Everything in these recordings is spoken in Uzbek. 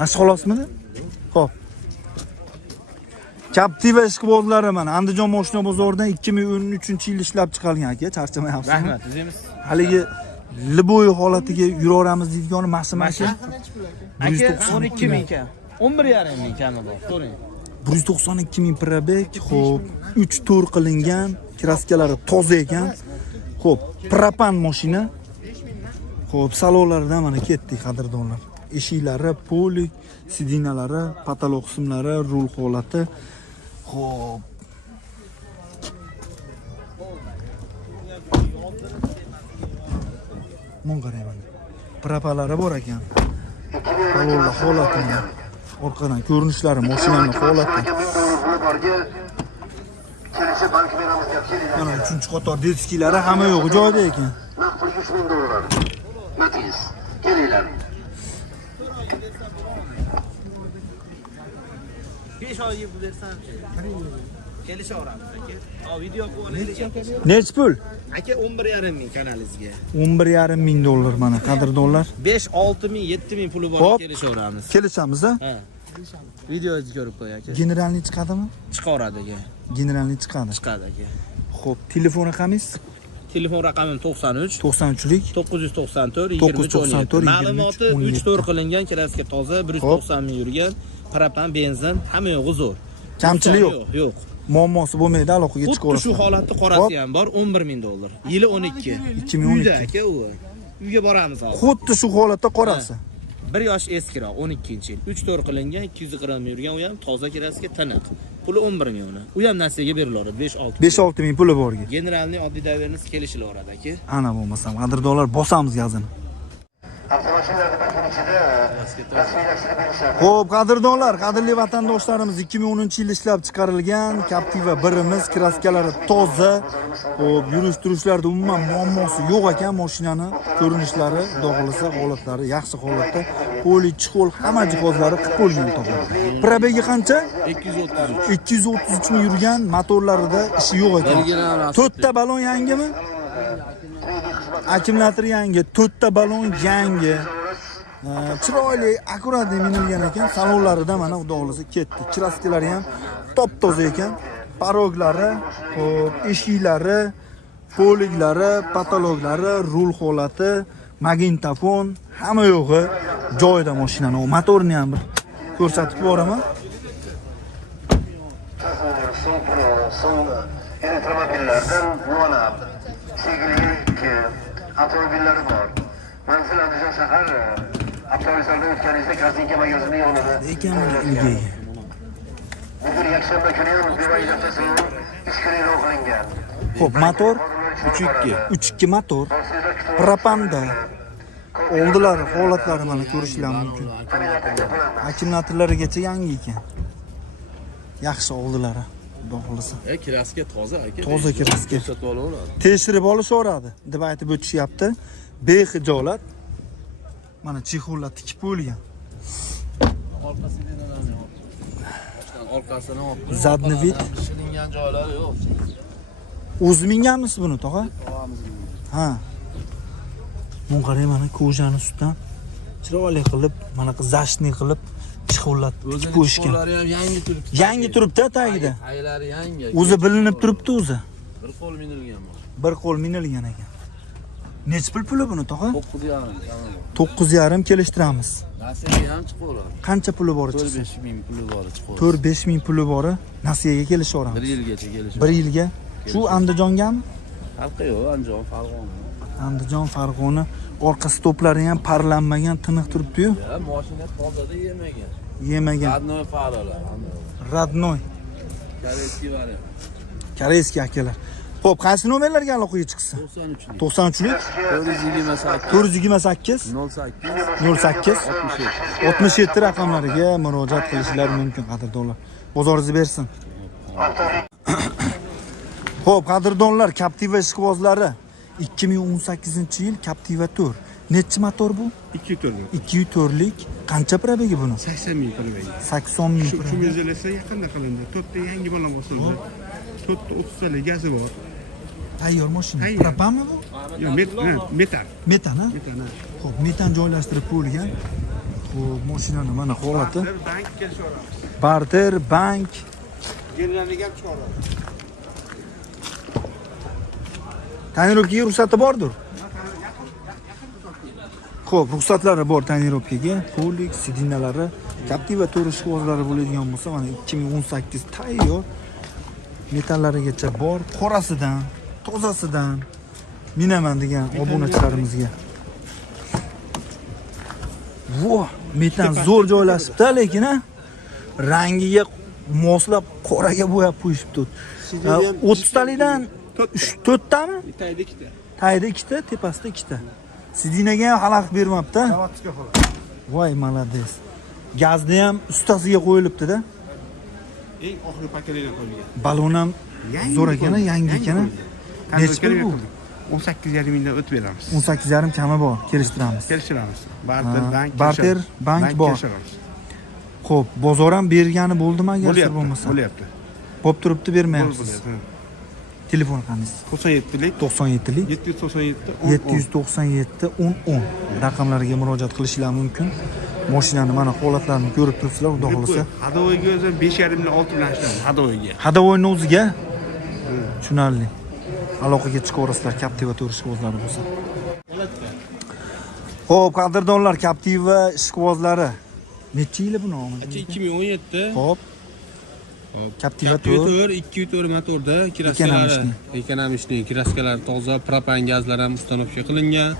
Nash xolosmidi? Xo'p. Captiva ishqibozlari mana Andijon mashina bozoridan 2013-yil ishlab chiqargan aka, charchamayapsizmi? Rahmat, o'zingiz. Haligi liboy holatiga yuraveramiz deydigan mashina. Aka 12 ming ekan. 11,5 ming kami bor. So'rang. 192 ming probek, xo'p, 3 tur qilingan, kraskalari toza ekan. Xo'p, propan mashina. Xo'p, salonlaridan mana ketdik qadrdonlar. Eshiklari polik, sidinalari, pataloq qismlari, rul holati. Xo'p. Mon qarayman. Propalari bor ekan. Salonlar holatini, orqadan ko'rinishlari, mashinaning holati. Mana 3-qator diskilari hamma yo'q joyida ekan. Matiz, kelinglar. 5 oy yeb bersamchi. Kelishaveramiz aka. Video qo'yib Nech pul? aka 11,5 ming kanalingizga. 11,5 ming dollar mana qadrdonlar. 5, 6 ming, 7 ming puli bor Hop. kelishaveramiz. Kelishamiz a? Ha. Videozni ko'rib qo'y aka. Generalni chiqadimi? Chiqaveradi aka. Generalni chiqadi. Chiqadi aka. Xo'p, telefon raqamingiz? Telefon raqamim 93 93lik 994 23 994 ma'lumoti 3 to'r qilingan, kraska toza, 190 ming yurgan, propan, benzin, hamma yo'g'i zo'r. Kamchilik yo'q. Yo'q. Muammosi bo'lmaydi, aloqaga chiqib Xuddi shu olasiz. holatda qorasi ham bor, 11 ming dollar. Yili 12. 2012. Uyda aka u. Uyga boramiz hozir. Xuddi shu holatda qorasi. 1 yosh eskiroq, 12-yil. 3 to'r qilingan, 240 ming yurgan, u ham toza kraska tiniq. Puli 11 ming uni. U ham nasiyaga berilaveradi, 5-6. 5-6 ming puli borga. Generalniy oddiy daveriniz kelishilaveradi aka. Ana bo'lmasam, qadrdonlar bosamiz gazini. Avtomashinalarni bakon ichida rasmiylashtirib berishadi. Xo'p, qadrdonlar, qadrli vatandoshlarimiz 2010-yil ishlab chiqarilgan Captiva 1imiz, kraskalari toza. Xo'p, yurish-turishlarda umuman muammosi yo'q ekan mashinani. Ko'rinishlari, xudo holatlari yaxshi holatda. Poli, chixol, hamma jihozlari qilib bo'lgan topildi. Probegi qancha? 233. 233 ming yurgan, motorlarida ishi yo'q ekan. 4 ta balon yangimi? Akkumulyator yangi, 4 ta balon yangi. Chiroyli, akkurat minilgan ekan. Salonlarida mana xudo xolasa ketdi. Kraskalari ham top-toza ekan. Paroglari, xo'p, eshiklari, poliklari, patologlari, rul holati, magnitofon, hamma yo'g'i joyida mashinaning. Motorini ham bir ko'rsatib yuboraman. So'ng elektromobillardan Monab, Sigli avtomobillari bor. Manzil Andijon shahar avtobuslarda o'tganingizda Kazinka magazini yonida. Ekan ilgay. Bugun yakshanba kuni ham bevayda so'ng ish kuni e'lon qilingan. Xo'p, motor 3.2 motor. Propanda. Oldilari holatlari mana ko'rishlar mumkin. Akkumulyatorlarigacha yangi ekan. Yaxshi oldilari. Xudo xolasa. Kraska toza aka. Toza kraska. Tekshirib olishaveradi deb aytib o'tishyapti. Bexijolat. Mana chexollar tikib qo'yilgan. Orqasini olib. Zadni vid. Shilingan joylari yo'q. O'zi minganmisiz buni, tog'a? Ha. Mun qarang mana ko'jani ustidan chiroyli qilib, mana zashni qilib chixollatib qo'yishgan. Qo'llari ham yangi turibdi. Yangi turibdi tagida. Aylari yangi. O'zi bilinib turibdi o'zi. Bir qo'l minilgan bu. Bir qo'l minilgan ekan. Necha puli buni, tog'a? 9,5. 9,5 kelishtiramiz. Nasiyaga ham chiqaveradi. Qancha puli bor chiqsa? 4-5 ming puli bor chiqaveradi. 4-5 ming puli bori nasiyaga kelishaveramiz. 1 yilgacha kelishadi. 1 yilga. Shu Andijongami? Farqi yo'q, Andijon, Farg'ona. Andijon, Farg'ona. Orqa stoplari ham parlanmagan, tiniq turibdi-yu. Ya, mashina tozada yemagan. Yemagan. Radnoy farolar. Radnoy. Koreyskiy variant. Koreyskiy akalar. Xo'p, qaysi nomerlarga aloqaga chiqsa? 93lik. 93lik 428 428 08 08 67 raqamlariga murojaat qilishlari mumkin, qadrdonlar. Bozoringizni bersin. Xo'p, qadrdonlar, Captiva ishqibozlari 2018-yil Captiva 4. Nechi motor bu? 2 turli. 204lik. Qancha probegi buni? 80 ming probegi. 80 ming Shu probegi. mo'ljalasa yaqinda qilindi. 4 ta yangi balon bosildi. 4 ta 30 talik gazi bor. Tayyor mashina. Tayyor. Propanmi bu? Yo'q, metan. Metan, ha? Metan. Xo'p, metan joylashtirib qo'yilgan. Xo'p, mashinani mana holati. Bir bank kelishaveramiz. Barter, bank. Genlarga ham chiqaramiz. Tonirovkaga ruxsati bordir. Xo'p, ruxsatlari bor tonirovkaga. Polik, sidinalari, Captiva to'ri shvozlari bo'ladigan bo'lsa, mana 2018 tayyor. Metallarigacha bor. Qorasidan, tozasidan minaman degan obunachilarimizga. Vo, metan zo'r joylashibdi, lekin rangiga moslab qoraga bo'yab qo'yishibdi. 30 talikdan 4 tami? Tayda ikkita. Tayda ikkita, tepasida ikkita. Sidinaga ham xalaqit bermabdi. Zavodga xo'p. Voy, malades. Gazni ham ustasiga qo'yilibdi-da. Eng oxirgi paketlarga qo'yilgan. Balon ham zo'r ekan, yangi ekan. Necha pul bu? 18,5 mingdan o'tib beramiz. 18,5 kami bor, kelishtiramiz. Kelishtiramiz. Barter bank. Barter bank bor. Xo'p, bozor ham bergani bo'ldimi agar siz bo'lmasa? Bo'lyapti. Bo'p turibdi, bermayapsiz. Bo'lyapti. Telefon qanday? 97lik 97lik 797 797 10 raqamlariga murojaat qilishingiz mumkin. Mashinani mana holatlarini ko'rib turibsizlar, xudo xolasa. Hadovoyga o'zi 5,5 million 6 bilan ishladim. Hadovoyga. Hadovoyni o'ziga tushunarli. Aloqaga chiqaverasizlar Captiva to'ri shvozlari bo'lsa. Xo'p, qadrdonlar, Captiva shvozlari necha yili buni omad? 2017. Xo'p. Captiva Captiva 2.4 motorda kiraskalari, ekonomishning kiraskalari toza, propan gazlar ham ustanovka qilingan.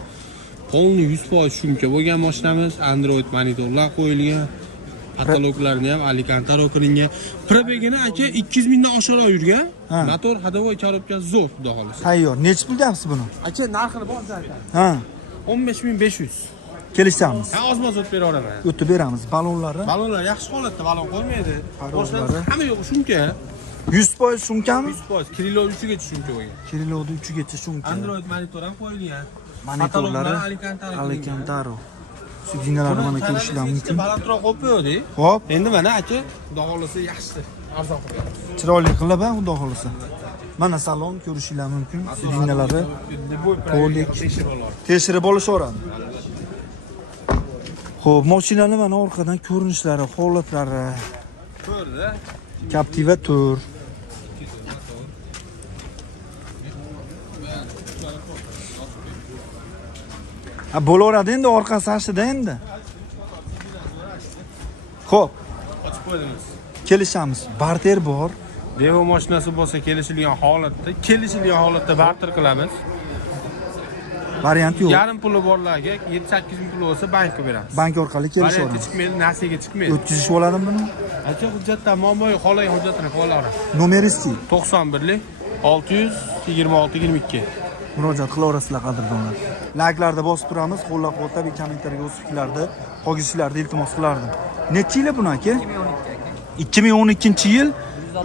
Polni 100% shumka bo'lgan mashinamiz, Android monitorlar qo'yilgan. Kataloglarni ham Alicantaro qilingan. Probegini aka 200 mingdan oshiqroq yurgan. Motor hadovoy korobkasi zo'r, xudo xolasa. Tayyor. Necha pul deyapsiz buni? Aka narxini bor zaten. Ha, 15500. kelishamiz. Ha, ozmoz o'tib beraveraman. O'tib beramiz. Balonlari. Balonlar yaxshi holatda, balon qo'ymaydi. Parolari. Hamma yo'q shumka. 100% shumkami? 100%. Kirilo 3gacha shumka bo'lgan. Kirilodi 3 gacha shumka. Android monitor ham qo'yilgan. Monitorlari Alicantaro. Sidinalari mana ko'rishingiz mumkin. Balandroq qo'yib qo'ydik. Xo'p, Endi mana aka, xudo xolasa yaxshi. Arzon qilamiz. chiroyli qilib, xudo xolasa. Mana salon ko'rishingiz mumkin. Sidinalari polik tekshirib olishaveradi. Xo'p, mashinani mana orqadan ko'rinishlari, holatlari. Ko'rdi. Captiva Tour. Ha, bo'laveradi endi orqasi ashida endi. Xo'p, Ochib qo'ydimiz. kelishamiz. Barter bor. Devo mashinasi bo'lsa kelishilgan holatda barter qilamiz. Variant yo'q. Yarim puli borlarga 7-8 ming pul bo'lsa bankka beramiz. Bank orqali Variantga kelishaveramiz. chiqmaydi, nasiyaga chiqmaydi. O'tkazishib oladimi buni? Aka hujjatdan muammoy xohlagan hujjatini qo'ylaveramiz. Nomeringiz-chi? 91lik 626 22. Murojaat qilaverasizlar qadrdonlar. Layklarda bosib turamiz, qo'llab-quvvatlab, kommentariyga o'z fikrlarni, qolg'ishlarni iltimos qilardim. Necha yil buni aka? 2012-yil.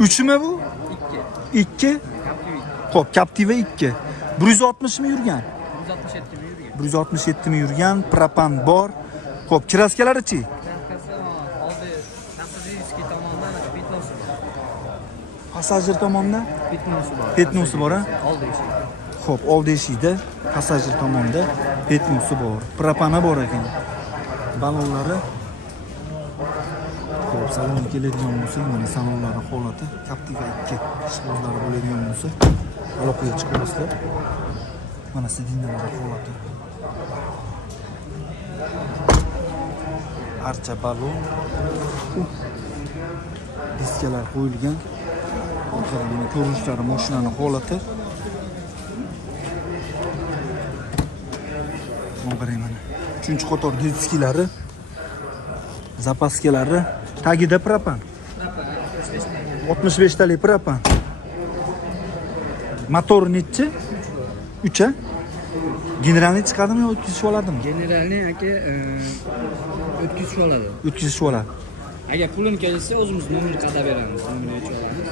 3mi bu? 2. Xo'p, Captiva 2. 160 mi yurgan? 167 mi yurgan? Propan bor. Xo'p, kiraskalari-chi? Passajir tomonda petnosi bor, ha? Xo'p, oldi eshikda passajir tomonda petnosi bor. Propani bor ekan. Balonlari. Xo'p, salonga keladigan bo'lsa, mana salonlari holati Captiva 2 shvozlari bo'ladigan bo'lsa, aloqaga chiqasizlar. Mana sidinalari holati. Archa balon. Diskalar qo'yilgan. Orqadan mana ko'rinishlari, mashinani holati. Qarang mana. 3-qator disklari, zapaskalari, tagida propan. 65 talik propan. Motor nechi? 3 a? Generalni chiqadimi yo o'tkazishib oladimi? Generalni aka o'tkazishib oladi. O'tkazishib oladi. Agar pulini kelsa o'zimiz nomer qadab beramiz. Nomerni aytib olamiz.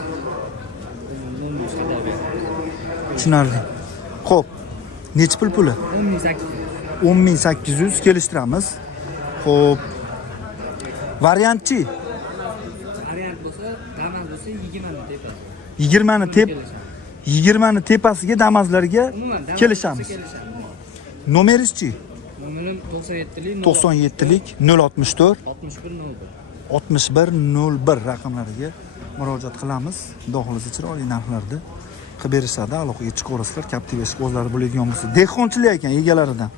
Nomer qadab beramiz. Tushunarli. Xo'p. Necha puli? 10800. 10800 kelishtiramiz. Xo'p. Variantchi? Variant bo'lsa, damas bo'lsa 20 ni tepasiga damazlarga kelishamiz. Nomeringiz-chi? Nomerim 97lik 97lik 064 61 01. 6101 raqamlariga murojaat qilamiz. Xudo xolisa chiroyli narxlarda qilib berishadi. Aloqaga chiqaverasizlar. Captiva ishqibozlari bo'ladigan bo'lsa, dehqonchilik ekan egalaridan.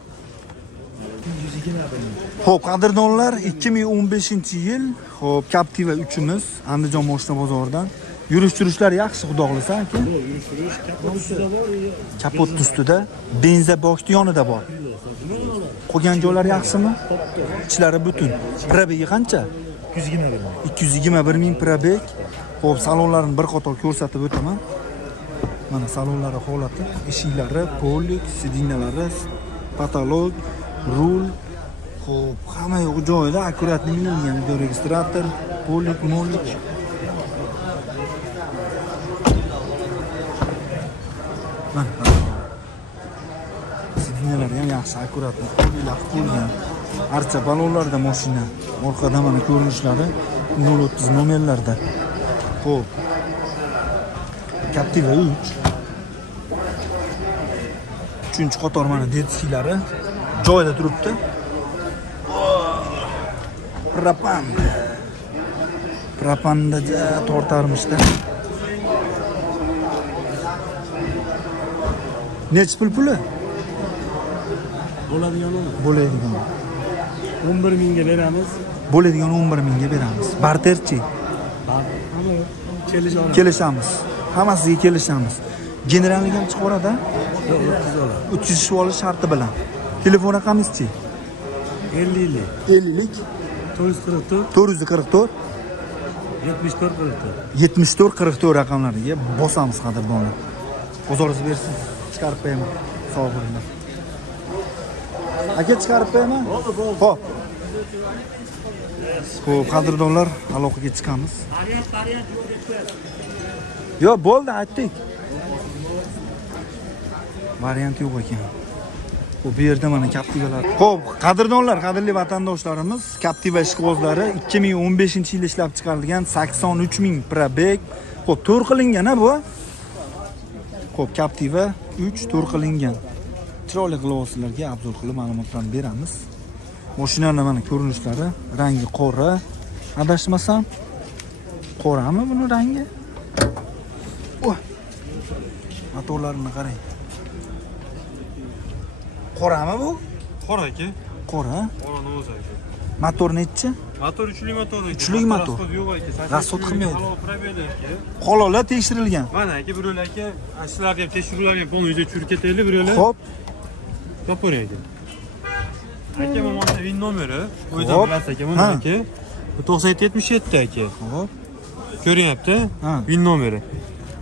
Xo'p, qadrdonlar, 2015-yil, xo'p, Captiva 3imiz Andijon moshina bozoridan yurish-turishlar yaxshi, xudo xolisa aka. Kapot ustida, benza boshti yonida bor. Qolgan joylar yaxshimi? Ichlari butun. Probegi qancha? 221 ming probeg. Xo'p, salonlarini bir qator ko'rsatib o'taman. Mana salonlari holati, eshiklari, polik, sidinalari, patolog, rul. Xo'p, hamma yo'q joyida akkuratli minilgan video registrator, polik, molik. Mana sidinalari ham yaxshi, akkuratli, qo'llar qo'yilgan. Archa balonlarda mashina. Orqada mana ko'rinishlari 030 nomerlarda. Xo'p. Captiva 3. 3-qator mana detskilari joyida turibdi. Propan. Propanda tortarmishda. Necha puli? Bo'ladigan. 11 mingga beramiz. Bo'ladigan 11 mingga beramiz. Barterchi. Kelishamiz. Hammasiga kelishamiz. Generallik ham chiqaradi. Yo'q, o'tkazib 300 olish sharti bilan. Telefon raqamingiz-chi? 50lik 444 7444 raqamlariga bosamiz qadrdonlar. Bozoringiz bersin. Chiqarib qo'yaman. Sog' bo'linglar. Aka chiqarib qo'yaman. Xo'p. Xo'p, qadrdonlar, aloqaga chiqamiz. Yo'q, bo'ldi, aytdik. Variant yo'q ekan. Bu yerda mana Captivalar. Xo'p, qadrdonlar, qadrli vatandoshlarimiz, Captiva ishqibozlari 2015-yil ishlab chiqarilgan 83 ming probeg. Xo'p, to'r qilingan-a bu? Xo'p, Captiva 3 to'r qilingan. Chiroyli qilib obzor qilib ma'lumotlarni beramiz. Mashinaning mana ko'rinishlari, rangi qora. Adashmasam, qorami buni rangi? Oh. Motorlarini qarang. Qorami bu? Qora aka. Qora. Qorani o'zi aka. Motor nechi? Motor 3 motor aka. 3 motor. Yo'q aka. Rasxod qilmaydi. Probeli aka. Qololar tekshirilgan. Mana aka, birolar aka, sizlarga ham tekshiruvlar ham polni uyda churib ketayli birolar. Xo'p. Topor aka. Aka, mana vin nomeri. O'ydan bilasiz aka, mana aka. Bu 9777 aka. Xo'p. Ko'ryapti? Ha. Vin nomeri.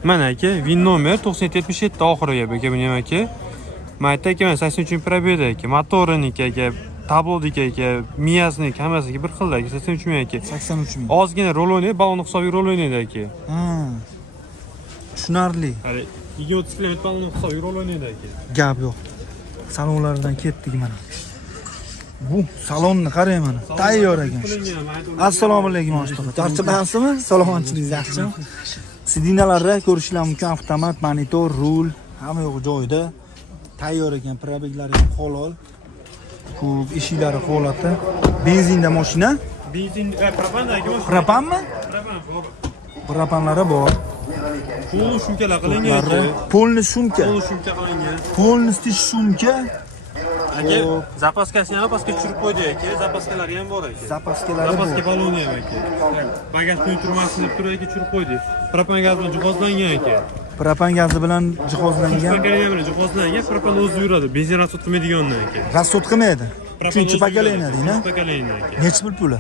Mana aka, vin nomer 9777 oxiriga aka, buni ham aka. Mayta aka, 83 probeda aka. Motoriniki aka, tablodiki aka, miyasini hammasiga bir xil aka, 83 ming aka. 83 ming. Ozgina rol o'ynaydi, balon hisobiy rol o'ynaydi aka. Ha. Tushunarli. Hali 230 km balon hisobiy rol o'ynaydi aka. Gap yo'q. Salonlardan ketdik mana. Bu salonni qarang mana. Tayyor ekan. Assalomu alaykum oshtaqa. Charchamayapsizmi? Salomatchilik yaxshimi? Sidinalarda ko'rishlar mumkin, avtomat, monitor, rul, hamma yo'q joyida. Tayyor ekan, probeglari ham halol. Ko'p eshiklari holati. Benzinda mashina. Benzin propanda aka. Propanmi? Propan. Propanlari bor. Pul shumkalar qilingan aka. Polni shumka. Pul shumka qilingan. Polni shumka. Aka, zapaskasini ham pastga tushirib qo'ydi aka. Zapaskalari ham bor aka. Zapaskalari Zapaska bor. baloni ham aka. Bagaj qo'yib turmasin deb turib aka tushirib qo'ydi. Propan gaz bilan jihozlangan aka. Propan gazi bilan jihozlangan. Pakaliya bilan jihozlangan, propan o'zi yuradi. Benzin rasxod qilmaydigandan aka. Rasxod qilmaydi. 3-pakaliyanadina. Pakaliyana aka. Necha puli?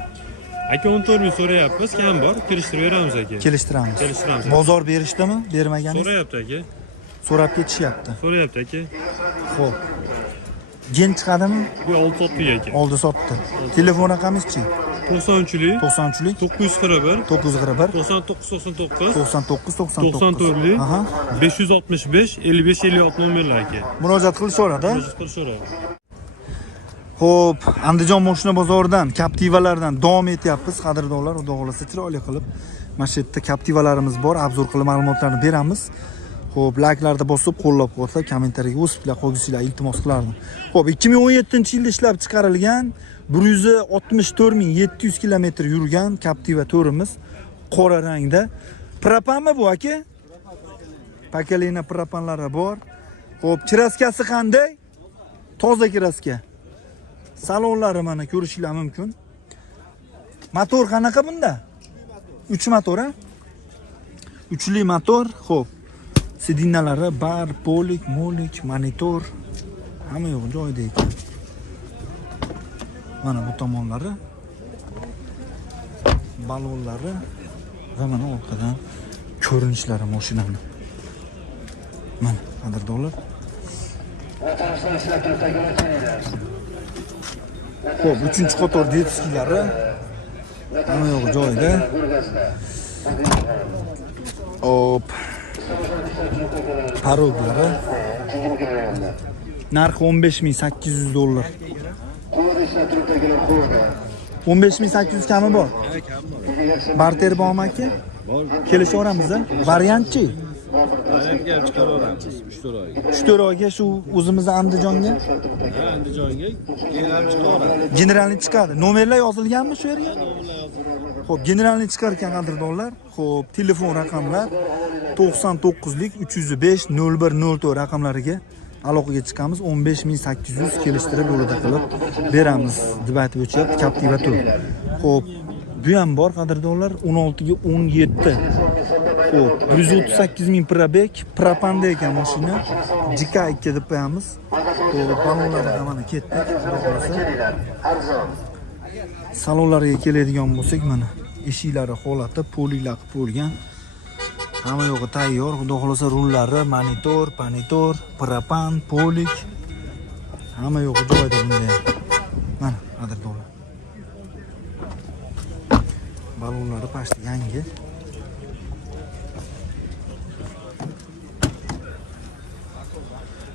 Aka 14 ming so'rayapmiz, kam bor, kelishtirib beramiz aka. Kelishtiramiz. Kelishtiramiz. Bozor berishdimi? Bermaganingiz? So'rayapti aka. So'rab ketishyapti. So'rayapti aka. Xo'p. Gen chiqadimi? Bu oldi sotdik aka. Oldi sotdi. Telefon raqamingiz-chi? 93lik 93lik 941 941 99 99 94lik Aha. 565 55 56 nomerlar aka. Murojaat qilishaveradi. So'rayapti. Xo'p, Andijon mashina bozoridan, Captivalardan davom etyapmiz. Qadrdonlar, xudo xolasa chiroyli qilib mana shu yerda Captivalarimiz bor, obzor qilib ma'lumotlarni beramiz. Xo'p, like'larni bosib, qo'llab-quvvatlab, kommentariyaga o'siblar, qo'yisizlar, iltimos qilardim. Xo'p, 2017-yilda ishlab chiqarilgan 164.700 kilometr yurgan Captiva to'rimiz qora rangda. Propanmi bu aka? Pakalina propanlari bor. Xo'p, kraskasi qanday? Toza kraska. Salonlari mana ko'rishinglar mumkin. Motor qanaqa bunda? 3 motor, ha? 3li motor. Xo'p. Sidinalari bar, polik, molik, monitor hamma yo'q joyida ekan. Mana bu tomonlari, balonlari va mana orqadan ko'rinishlari mashinani. Mana qadrdonlar. Xo'p, 3-qator detskilari hamma yo'q joyida. Hop. Paroglari. Narxi $15.800. 15.800 kami bor. Barter bormi aka? Bor. Kelishaveramiz. Variantchi? Variantga chiqaraveramiz 3-4 oyga. 3-4 oyga shu o'zimizni Andijonga? Ha, Andijonga keyin ham chiqaveramiz. Generalni chiqadi. Nomerlar yozilganmi shu yerga? Xo'p, generalni chiqar ekan qadrdonlar. Xo'p, telefon raqamlar 99lik 305 0104 raqamlariga aloqaga chiqamiz. 15.800 kelishtirib yo'lida qilib beramiz deb aytib o'tyapti Captiva to'rt. Xo'p, bu ham bor qadrdonlar 16 ga 17. Xo'p, 138.000 probeg, propanda ekan mashina. JK2 deb qo'yamiz. Xo'p, balonlar mana ketdi. Salonlarga keladigan bo'lsak, mana eshiklari holati poliklar qilib bo'lgan. Hamma yo'g'i tayyor. Xudo xolasa rullari, monitor, panitor, propan, polik hamma yo'g'i joyida bunda. Mana qadrdonlar. Balonlari pastda yangi.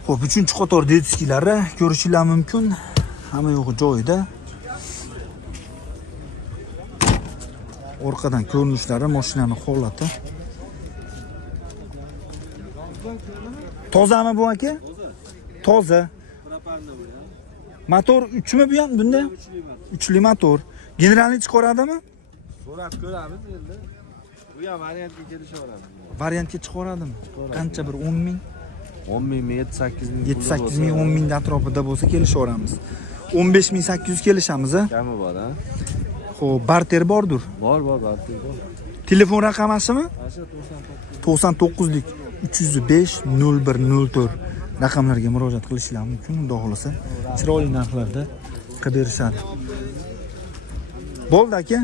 Xo'p, 3-qator detskilari ko'rishingiz mumkin. Hamma yo'g'i joyida. Orqadan ko'rinishlari, mashinaning holati. Tozami bu aka? Toza. Motor 3mi bu ham bunda? 3li motor. Generalni chiqaradimi? So'rab ko'ramiz endi. Bu ham variantga kelishaveramiz. Variantga chiqaradimi? Qancha bir 10.000? 10.000, 7-8.000. 7-8.000, 10.000 atrofida bo'lsa kelishaveramiz. 15.800 kelishamiz, ha? Kami bor, ha? Xo'p, barter bordir. Bor, barter bor. Telefon raqamimi? 99lik 305 0104 raqamlarga murojaat qilishingiz mumkin. Xudo xolasa chiroyli narxlarda qilib berishadi. Bo'ldi aka.